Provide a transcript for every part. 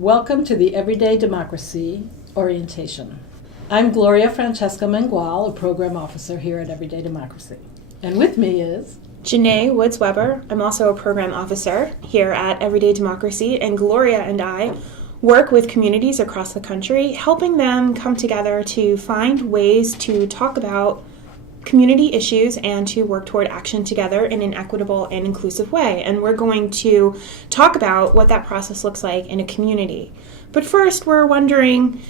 Welcome to the Everyday Democracy Orientation. I'm Gloria Francesca Mengual, a program officer here at Everyday Democracy. And with me is Janae Woods-Weber. I'm also a program officer here at Everyday Democracy, and Gloria and I work with communities across the country, helping them come together to find ways to talk about community issues and to work toward action together in an equitable and inclusive way. And we're going to talk about what that process looks like in a community. But first, we're wondering,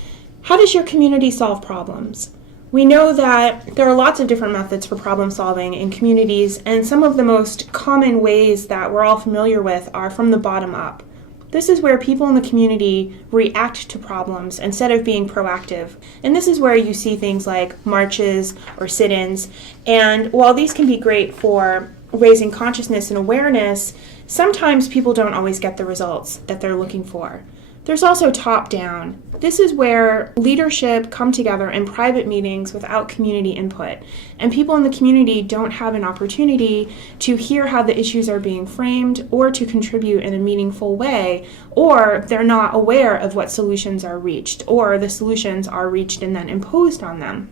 how does your community solve problems? We know that there are lots of different methods for problem solving in communities, and some of the most common ways that we're all familiar with are from the bottom up. This is where people in the community react to problems instead of being proactive. And this is where you see things like marches or sit-ins. And while these can be great for raising consciousness and awareness, sometimes people don't always get the results that they're looking for. There's also top-down. This is where leadership come together in private meetings without community input, and people in the community don't have an opportunity to hear how the issues are being framed or to contribute in a meaningful way, or they're not aware of what solutions are reached, or the solutions are reached and then imposed on them.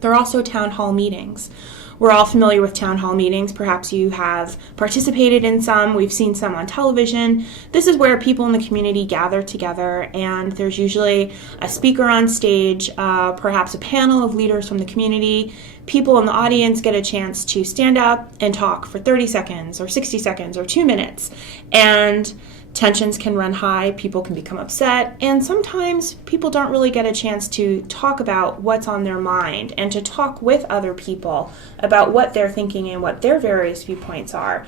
There are also town hall meetings. We're all familiar with town hall meetings. Perhaps you have participated in some. We've seen some on television. This is where people in the community gather together, and there's usually a speaker on stage, perhaps a panel of leaders from the community. People in the audience get a chance to stand up and talk for 30 seconds or 60 seconds or 2 minutes. And tensions can run high, people can become upset, and sometimes people don't really get a chance to talk about what's on their mind and to talk with other people about what they're thinking and what their various viewpoints are.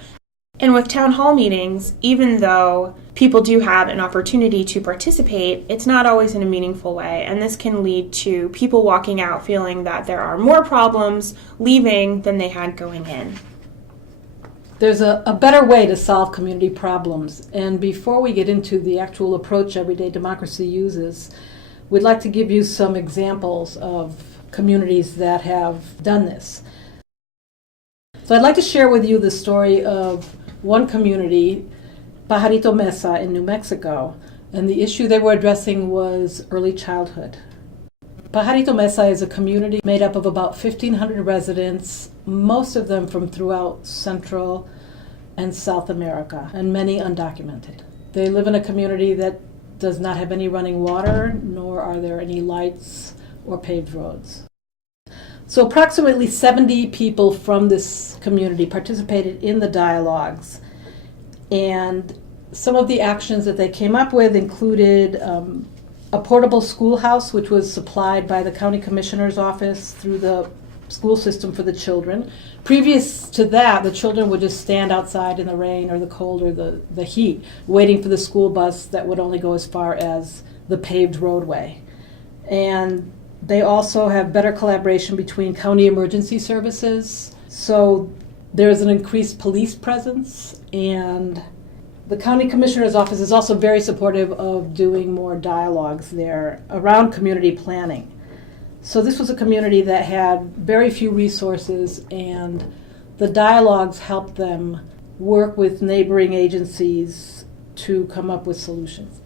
And with town hall meetings, even though people do have an opportunity to participate, it's not always in a meaningful way, and this can lead to people walking out feeling that there are more problems leaving than they had going in. There's a better way to solve community problems, and before we get into the actual approach Everyday Democracy uses, we'd like to give you some examples of communities that have done this. So I'd like to share with you the story of one community, Pajarito, Mesa in New Mexico, and the issue they were addressing was early childhood. Pajarito Mesa is a community made up of about 1,500 residents, most of them from throughout Central and South America, and many undocumented. They live in a community that does not have any running water, nor are there any lights or paved roads. So approximately 70 people from this community participated in the dialogues, and some of the actions that they came up with included a portable schoolhouse, which was supplied by the county commissioner's office through the school system for the children. Previous to that, the children would just stand outside in the rain or the cold or the heat, waiting for the school bus that would only go as far as the paved roadway. And they also have better collaboration between county emergency services. So there's an increased police presence, and the county commissioner's office is also very supportive of doing more dialogues there around community planning. So this was a community that had very few resources, and the dialogues helped them work with neighboring agencies to come up with solutions.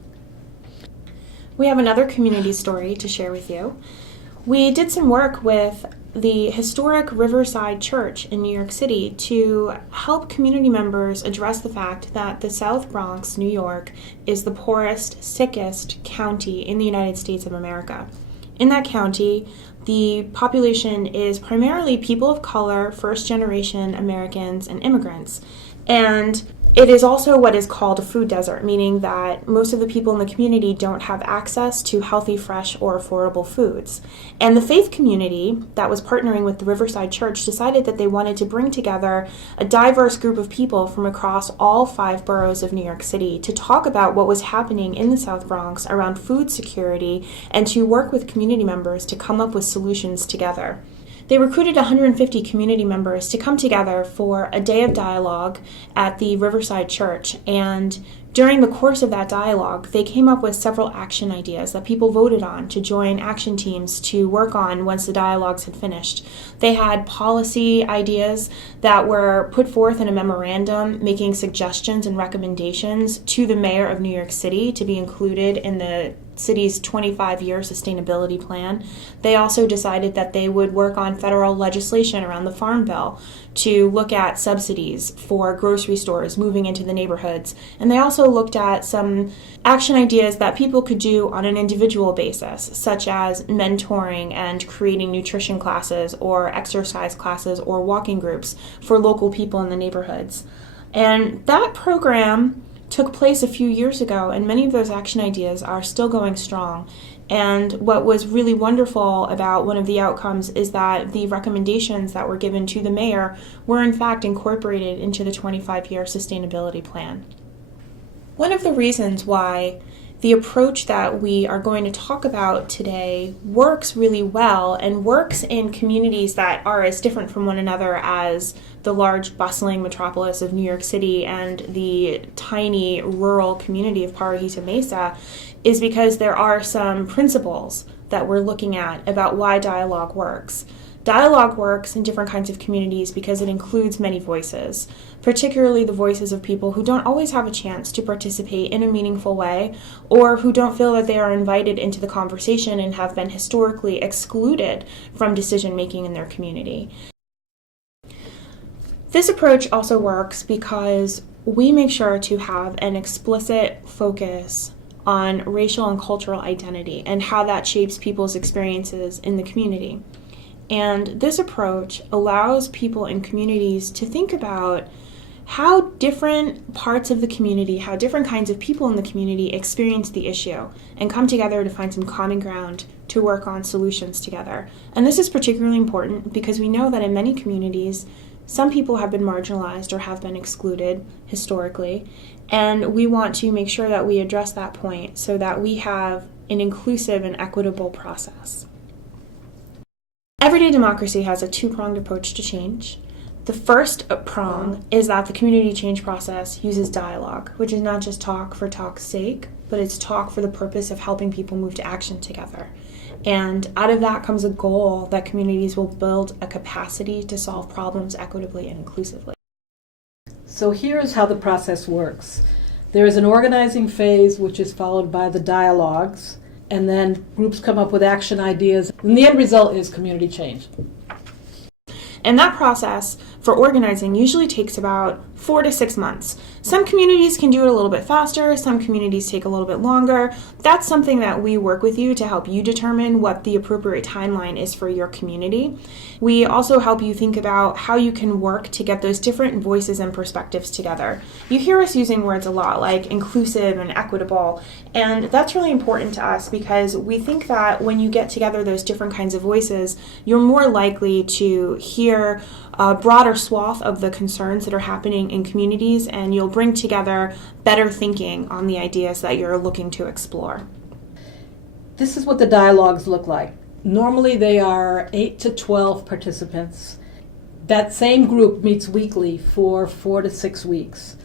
We have another community story to share with you. We did some work with the historic Riverside Church in New York City to help community members address the fact that the South Bronx, New York, is the poorest, sickest county in the United States of America. In that county, the population is primarily people of color, first-generation Americans, and immigrants. And it is also what is called a food desert, meaning that most of the people in the community don't have access to healthy, fresh, or affordable foods. And the faith community that was partnering with the Riverside Church decided that they wanted to bring together a diverse group of people from across all 5 boroughs of New York City to talk about what was happening in the South Bronx around food security and to work with community members to come up with solutions together. They recruited 150 community members to come together for a day of dialogue at the Riverside Church and During the course of that dialogue, they came up with several action ideas that people voted on to join action teams to work on once the dialogues had finished. They had policy ideas that were put forth in a memorandum making suggestions and recommendations to the mayor of New York City to be included in the city's 25-year sustainability plan. They also decided that they would work on federal legislation around the Farm Bill to look at subsidies for grocery stores moving into the neighborhoods. And they also looked at some action ideas that people could do on an individual basis, such as mentoring and creating nutrition classes or exercise classes or walking groups for local people in the neighborhoods. And that program took place a few years ago, and many of those action ideas are still going strong. And what was really wonderful about one of the outcomes is that the recommendations that were given to the mayor were in fact incorporated into the 25-year sustainability plan. One of the reasons why the approach that we are going to talk about today works really well and works in communities that are as different from one another as the large bustling metropolis of New York City and the tiny rural community of Pajarito, Mesa, is because there are some principles that we're looking at about why dialogue works. Dialogue works in different kinds of communities because it includes many voices, particularly the voices of people who don't always have a chance to participate in a meaningful way, or who don't feel that they are invited into the conversation and have been historically excluded from decision-making in their community. This approach also works because we make sure to have an explicit focus on racial and cultural identity and how that shapes people's experiences in the community. And this approach allows people in communities to think about how different parts of the community, how different kinds of people in the community experience the issue and come together to find some common ground to work on solutions together. And this is particularly important because we know that in many communities, some people have been marginalized or have been excluded historically, and we want to make sure that we address that point so that we have an inclusive and equitable process. Everyday democracy has a two-pronged approach to change. The first prong is that the community change process uses dialogue, which is not just talk for talk's sake, but it's talk for the purpose of helping people move to action together. And out of that comes a goal that communities will build a capacity to solve problems equitably and inclusively. So here's how the process works. There is an organizing phase, which is followed by the dialogues, and then groups come up with action ideas, and the end result is community change. And that process for organizing usually takes about 4 to 6 months. Some communities can do it a little bit faster, some communities take a little bit longer. That's something that we work with you to help you determine what the appropriate timeline is for your community. We also help you think about how you can work to get those different voices and perspectives together. You hear us using words a lot like inclusive and equitable, and that's really important to us because we think that when you get together those different kinds of voices, you're more likely to hear a broader swath of the concerns that are happening in communities, and you'll bring together better thinking on the ideas that you're looking to explore. This is what the dialogues look like. Normally they are 8 to 12 participants. That same group meets weekly for 4 to 6 weeks.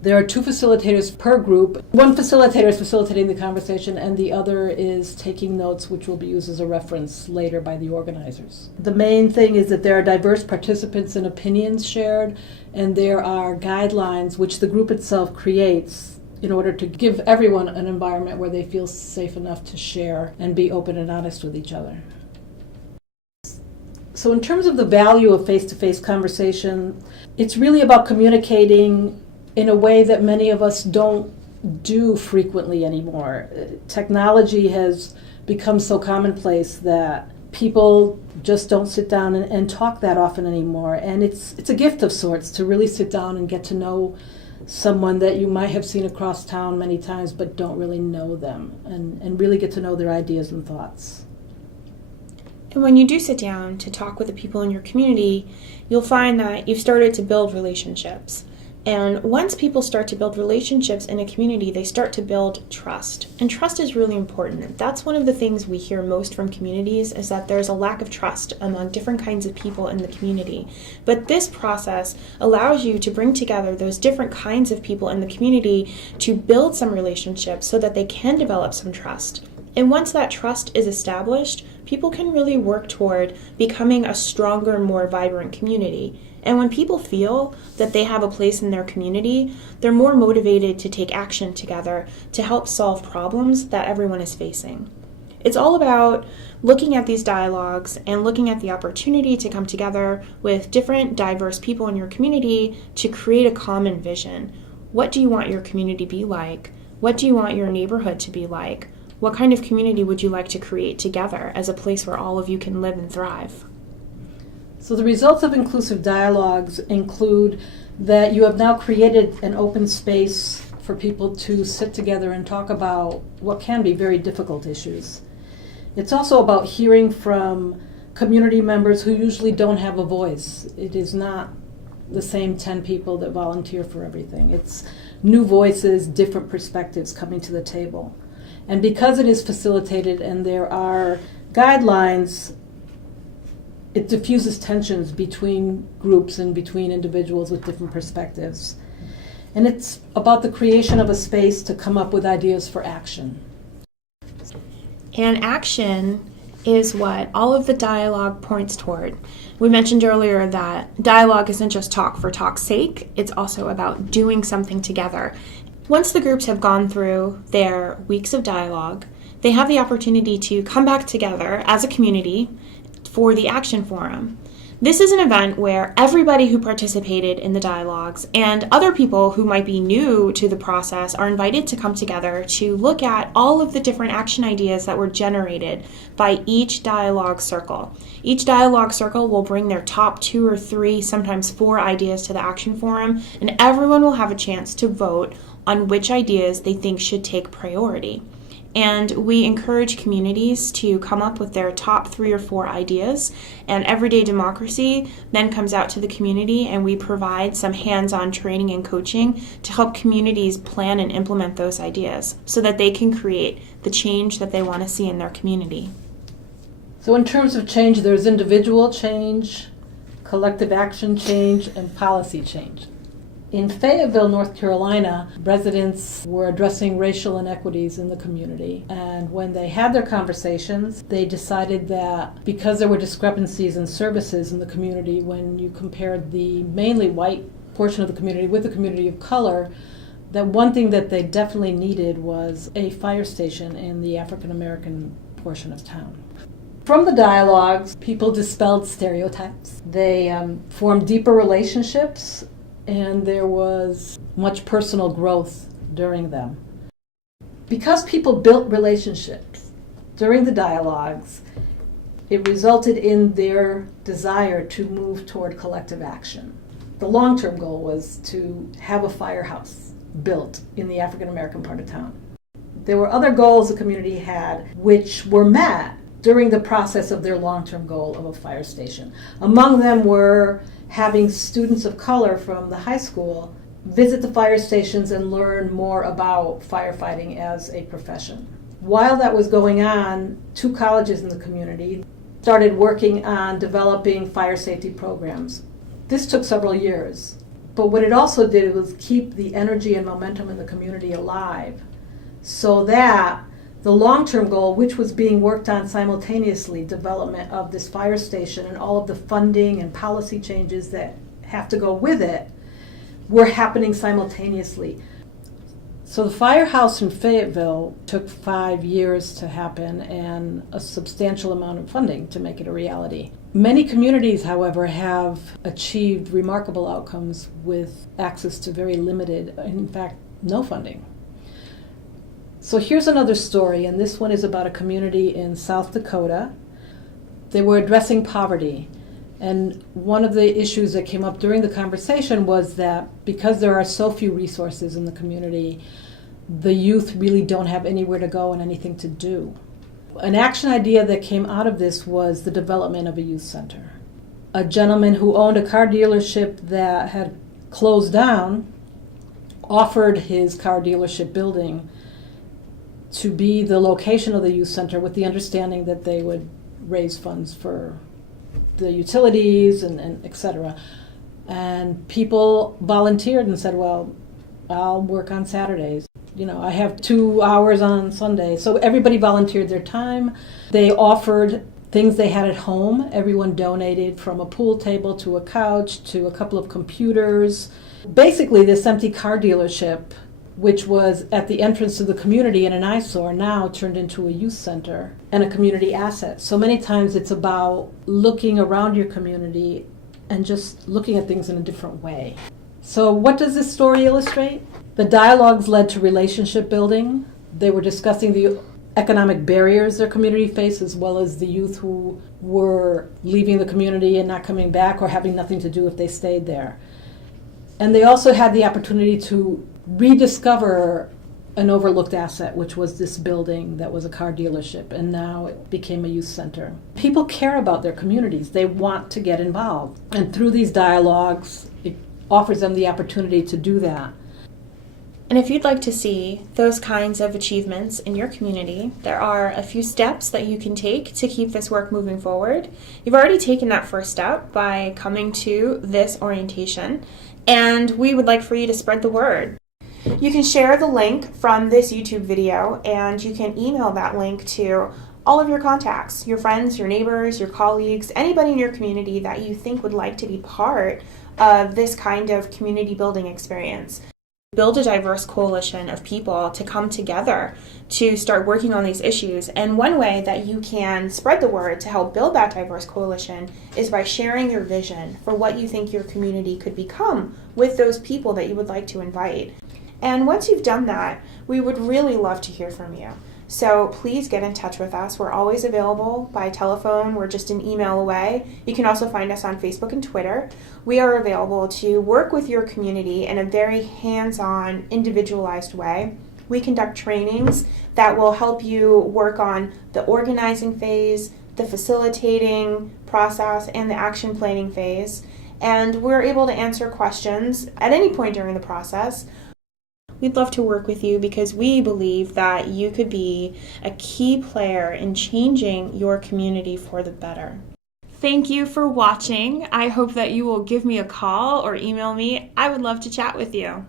There are 2 facilitators per group. One facilitator is facilitating the conversation and the other is taking notes, which will be used as a reference later by the organizers. The main thing is that there are diverse participants and opinions shared, and there are guidelines which the group itself creates in order to give everyone an environment where they feel safe enough to share and be open and honest with each other. So in terms of the value of face-to-face conversation, it's really about communicating in a way that many of us don't do frequently anymore. Technology has become so commonplace that people just don't sit down and talk that often anymore. And it's a gift of sorts to really sit down and get to know someone that you might have seen across town many times but don't really know them, and really get to know their ideas and thoughts. And when you do sit down to talk with the people in your community, you'll find that you've started to build relationships. And once people start to build relationships in a community, they start to build trust. And trust is really important. That's one of the things we hear most from communities, is that there's a lack of trust among different kinds of people in the community. But this process allows you to bring together those different kinds of people in the community to build some relationships so that they can develop some trust. And once that trust is established, people can really work toward becoming a stronger, more vibrant community. And when people feel that they have a place in their community, they're more motivated to take action together to help solve problems that everyone is facing. It's all about looking at these dialogues and looking at the opportunity to come together with different diverse people in your community to create a common vision. What do you want your community to be like? What do you want your neighborhood to be like? What kind of community would you like to create together as a place where all of you can live and thrive? So the results of inclusive dialogues include that you have now created an open space for people to sit together and talk about what can be very difficult issues. It's also about hearing from community members who usually don't have a voice. It is not the same 10 people that volunteer for everything. It's new voices, different perspectives coming to the table. And because it is facilitated and there are guidelines, it diffuses tensions between groups and between individuals with different perspectives. And it's about the creation of a space to come up with ideas for action. And action is what all of the dialogue points toward. We mentioned earlier that dialogue isn't just talk for talk's sake, it's also about doing something together. Once the groups have gone through their weeks of dialogue, they have the opportunity to come back together as a community for the Action Forum. This is an event where everybody who participated in the dialogues and other people who might be new to the process are invited to come together to look at all of the different action ideas that were generated by each dialogue circle. Each dialogue circle will bring their top 2 or 3, sometimes 4 ideas to the Action Forum, and everyone will have a chance to vote on which ideas they think should take priority. And we encourage communities to come up with their top 3 or 4 ideas. And Everyday Democracy then comes out to the community, and we provide some hands-on training and coaching to help communities plan and implement those ideas so that they can create the change that they want to see in their community. So in terms of change, there's individual change, collective action change, and policy change. In Fayetteville, North Carolina, residents were addressing racial inequities in the community. And when they had their conversations, they decided that because there were discrepancies in services in the community, when you compared the mainly white portion of the community with the community of color, that one thing that they definitely needed was a fire station in the African American portion of town. From the dialogues, people dispelled stereotypes. They formed deeper relationships, and there was much personal growth during them. Because people built relationships during the dialogues, it resulted in their desire to move toward collective action. The long-term goal was to have a firehouse built in the African American part of town. There were other goals the community had which were met during the process of their long-term goal of a fire station. Among them were having students of color from the high school visit the fire stations and learn more about firefighting as a profession. While that was going on, 2 colleges in the community started working on developing fire safety programs. This took several years, but what it also did was keep the energy and momentum in the community alive, so that the long-term goal, which was being worked on simultaneously, development of this fire station and all of the funding and policy changes that have to go with it, were happening simultaneously. So the firehouse in Fayetteville took 5 years to happen and a substantial amount of funding to make it a reality. Many communities, however, have achieved remarkable outcomes with access to very limited, in fact, no funding. So here's another story, and this one is about a community in South Dakota. They were addressing poverty, and one of the issues that came up during the conversation was that because there are so few resources in the community, the youth really don't have anywhere to go and anything to do. An action idea that came out of this was the development of a youth center. A gentleman who owned a car dealership that had closed down offered his car dealership building to be the location of the youth center with the understanding that they would raise funds for the utilities and et cetera. And people volunteered and said, well, I'll work on Saturdays. I have 2 hours on Sunday. So everybody volunteered their time. They offered things they had at home. Everyone donated, from a pool table to a couch to a couple of computers. Basically, this empty car dealership, which was at the entrance to the community in an eyesore, now turned into a youth center and a community asset. So many times it's about looking around your community and just looking at things in a different way. So what does this story illustrate? The dialogues led to relationship building. They were discussing the economic barriers their community faced, as well as the youth who were leaving the community and not coming back, or having nothing to do if they stayed there. And they also had the opportunity to rediscover an overlooked asset, which was this building that was a car dealership, and now it became a youth center. People care about their communities. They want to get involved. And through these dialogues, it offers them the opportunity to do that. And if you'd like to see those kinds of achievements in your community, there are a few steps that you can take to keep this work moving forward. You've already taken that first step by coming to this orientation, and we would like for you to spread the word. You can share the link from this YouTube video, and you can email that link to all of your contacts, your friends, your neighbors, your colleagues, anybody in your community that you think would like to be part of this kind of community building experience. Build a diverse coalition of people to come together to start working on these issues. And one way that you can spread the word to help build that diverse coalition is by sharing your vision for what you think your community could become with those people that you would like to invite. And once you've done that, we would really love to hear from you. So please get in touch with us. We're always available by telephone. We're just an email away. You can also find us on Facebook and Twitter. We are available to work with your community in a very hands-on, individualized way. We conduct trainings that will help you work on the organizing phase, the facilitating process, and the action planning phase. And we're able to answer questions at any point during the process. We'd love to work with you because we believe that you could be a key player in changing your community for the better. Thank you for watching. I hope that you will give me a call or email me. I would love to chat with you.